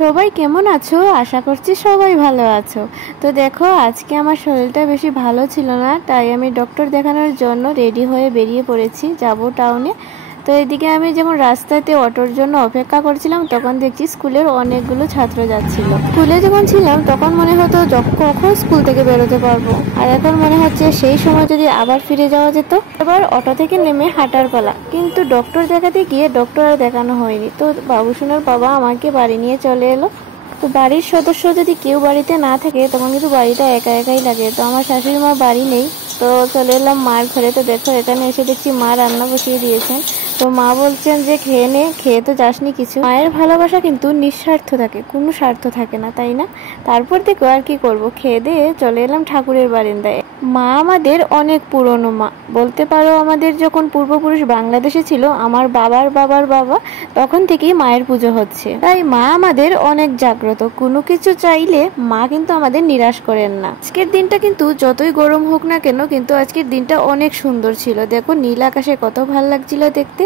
সবাই কেমন আছো? আশা করছি সবাই ভালো আছো। তো দেখো, আজকে আমার শরীরটা বেশি ভালো ছিল না, তাই আমি ডক্টর দেখানোর জন্য রেডি হয়ে বেরিয়ে পড়েছি, যাব টাউনে। তো এদিকে আমি যখন রাস্তাতে অটোর জন্য অপেক্ষা করছিলাম, তখন দেখছি স্কুলের অনেকগুলো ছাত্র যাচ্ছিল। স্কুলে যখন ছিলাম তখন মনে হতো কখন স্কুল থেকে বেরোতে পারবো, আর এখন মনে হচ্ছে সেই সময় যদি আবার ফিরে যাওয়া যেত। এবার অটো থেকে নেমে হাঁটার পালা, কিন্তু ডক্টর দেখাতে গিয়ে ডক্টর আর দেখানো হয়নি। তো বাবুসোনার বাবা আমাকে বাড়ি নিয়ে চলে এলো। তো বাড়ির সদস্য যদি কেউ বাড়িতে না থাকে তখন কিন্তু বাড়িটা একা একাই লাগে। তো আমার শাশুড়ি মা বাড়ি নেই, তো চলে এলাম মার ঘরে। তো দেখো, এখানে এসে দেখছি মা রান্না বসিয়ে দিয়েছেন। তো মা বলছেন যে খেয়ে নে, খেয়ে তো যাসনি কিছু। মায়ের ভালোবাসা কিন্তু নিঃস্বার্থ থাকে, কোনো স্বার্থ থাকে না, তাই না? তারপর দেখো আর কি করব, খেয়ে দিয়ে চলে এলাম ঠাকুরের বারান্দায়। মা আমাদের অনেক পুরনো মা বলতে পারো। আমাদের যখন পূর্বপুরুষ বাংলাদেশে ছিল, আমার বাবার বাবার বাবা, তখন থেকেই মায়ের পুজো হচ্ছে। তাই মা আমাদের অনেক জাগ্রত, কোনো কিছু চাইলে মা কিন্তু আমাদের নিরাশ করেন না। আজকের দিনটা কিন্তু যতই গরম হোক না কেন, কিন্তু আজকের দিনটা অনেক সুন্দর ছিল। দেখো নীল আকাশে কত ভালো লাগছিল দেখতে।